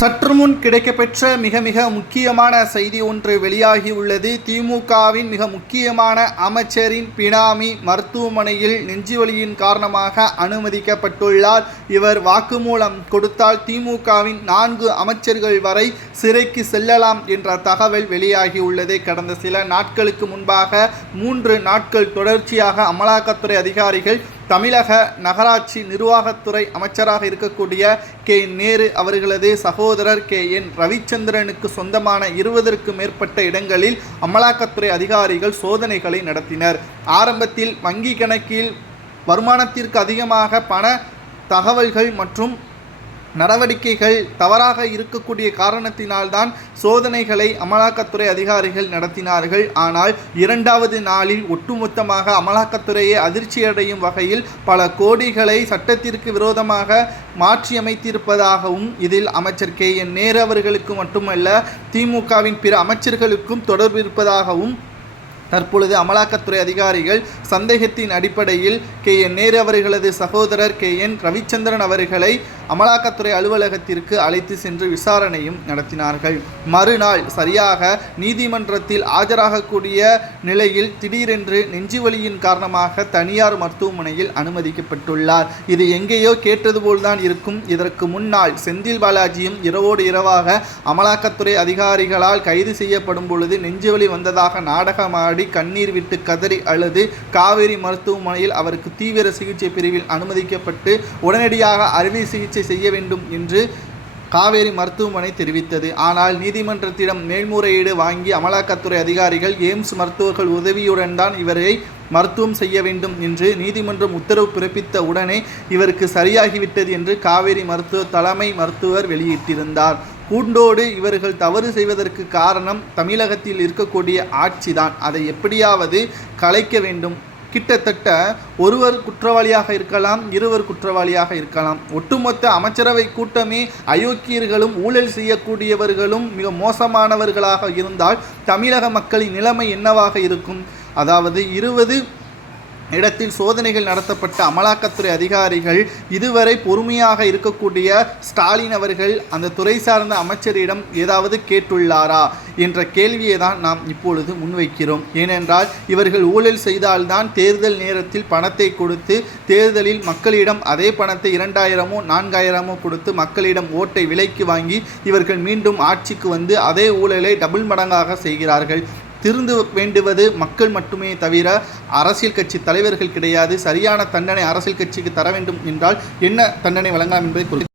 சற்று முன் கிடைக்கப்பெற்ற மிக முக்கியமான செய்தி ஒன்று வெளியாகி உள்ளது. திமுகவின் மிக முக்கியமான அமைச்சரின் பினாமி மருத்துவமனையில் நெஞ்சுவலியின் காரணமாக அனுமதிக்கப்பட்டுள்ளார். இவர் வாக்குமூலம் கொடுத்தால் திமுகவின் 4 அமைச்சர்கள் வரை சிறைக்கு செல்லலாம் என்ற தகவல் வெளியாகி உள்ளது. கடந்த சில நாட்களுக்கு முன்பாக 3 நாட்கள் தொடர்ச்சியாக அமலாக்கத்துறை அதிகாரிகள் தமிழக நகராட்சி நிர்வாகத்துறை அமைச்சராக இருக்கக்கூடிய நேரு அவர்களது சகோதரர் என் ரவிச்சந்திரனுக்கு சொந்தமான 20க்கும் மேற்பட்ட இடங்களில் அமலாக்கத்துறை அதிகாரிகள் சோதனைகளை நடத்தினர். ஆரம்பத்தில் வங்கி கணக்கில் வருமானத்திற்கு அதிகமாக பண தகவல்கள் மற்றும் நடவடிக்கைகள் தவறாக இருக்கக்கூடிய காரணத்தினால்தான் சோதனைகளை அமலாக்கத்துறை அதிகாரிகள் நடத்தினார்கள். ஆனால் 2வது நாளில் ஒட்டுமொத்தமாக அமலாக்கத்துறையை அதிர்ச்சியடையும் வகையில் பல கோடிகளை சட்டத்திற்கு விரோதமாக மாற்றியமைத்திருப்பதாகவும் இதில் அமைச்சர் என் நேரு அவர்களுக்கு மட்டுமல்ல திமுகவின் பிற அமைச்சர்களுக்கும் தொடர்பு இருப்பதாகவும் தற்பொழுது அமலாக்கத்துறை அதிகாரிகள் சந்தேகத்தின் அடிப்படையில் என் நேரு அவர்களது சகோதரர் என் ரவிச்சந்திரன் அவர்களை அமலாக்கத்துறை அலுவலகத்திற்கு அழைத்து சென்று விசாரணையும் நடத்தினார்கள். மறுநாள் சரியாக நீதிமன்றத்தில் ஆஜராகக்கூடிய நிலையில் திடீரென்று நெஞ்சுவலியின் காரணமாக தனியார் மருத்துவமனையில் அனுமதிக்கப்பட்டுள்ளார். இது எங்கேயோ கேட்டது போல்தான் இருக்கும். இதற்கு முன்னால் செந்தில் பாலாஜியும் இரவோடு இரவாக அமலாக்கத்துறை அதிகாரிகளால் கைது செய்யப்படும் பொழுது நெஞ்சுவலி வந்ததாக நாடகமாடி கண்ணீர் விட்டு கதறி அழுது காவேரி மருத்துவமனையில் அவருக்கு தீவிர சிகிச்சை பிரிவில் அனுமதிக்கப்பட்டு உடனடியாக அறுவை சிகிச்சை செய்ய வேண்டும் என்று காவேரி மருத்துவமனை தெரிவித்தது. ஆனால் நீதிமன்றத்திடம் மேல்முறையீடு வாங்கி அமலாக்கத்துறை அதிகாரிகள் எய்ம்ஸ் மருத்துவர்கள் உதவியுடன் தான் இவரை மருத்துவம் செய்ய வேண்டும் என்று நீதிமன்றம் உத்தரவு பிறப்பித்த உடனே இவருக்கு சரியாகிவிட்டது என்று காவேரி தலைமை மருத்துவர் வெளியிட்டிருந்தார். கூண்டோடு இவர்கள் தவறு செய்வதற்கு காரணம் தமிழகத்தில் இருக்கக்கூடிய ஆட்சிதான். அதை எப்படியாவது கலைக்க வேண்டும். கிட்டத்தட்ட ஒருவர் குற்றவாளியாக இருக்கலாம், இருவர் குற்றவாளியாக இருக்கலாம். ஒட்டுமொத்த அமைச்சரவை கூட்டமே அயோக்கியர்களும் ஊழல் செய்யக்கூடியவர்களும் மிக மோசமானவர்களாக இருந்தால் தமிழக மக்களின் நிலைமை என்னவாக இருக்கும்? அதாவது 20 இடத்தில் சோதனைகள் நடத்தப்பட்ட அமலாக்கத்துறை அதிகாரிகள் இதுவரை பொறுமையாக இருக்கக்கூடிய ஸ்டாலின் அவர்கள் அந்த துறை சார்ந்த அமைச்சரிடம் ஏதாவது கேட்டுள்ளாரா என்ற கேள்வியை தான் நாம் இப்பொழுது முன்வைக்கிறோம். ஏனென்றால் இவர்கள் ஊழல் செய்தால்தான் தேர்தல் நேரத்தில் பணத்தை கொடுத்து தேர்தலில் மக்களிடம் அதே பணத்தை 2000மோ 4000மோ கொடுத்து மக்களிடம் ஓட்டை விலைக்கு வாங்கி இவர்கள் மீண்டும் ஆட்சிக்கு வந்து அதே ஊழலை டபுள் மடங்காக செய்கிறார்கள். திருந்து வேண்டுவது மக்கள் மட்டுமே தவிர அரசியல் கட்சி தலைவர்கள் கிடையாது. சரியான தண்டனை அரசியல் கட்சிக்கு தர வேண்டும் என்றால் என்ன தண்டனை வழங்கலாம் என்பதை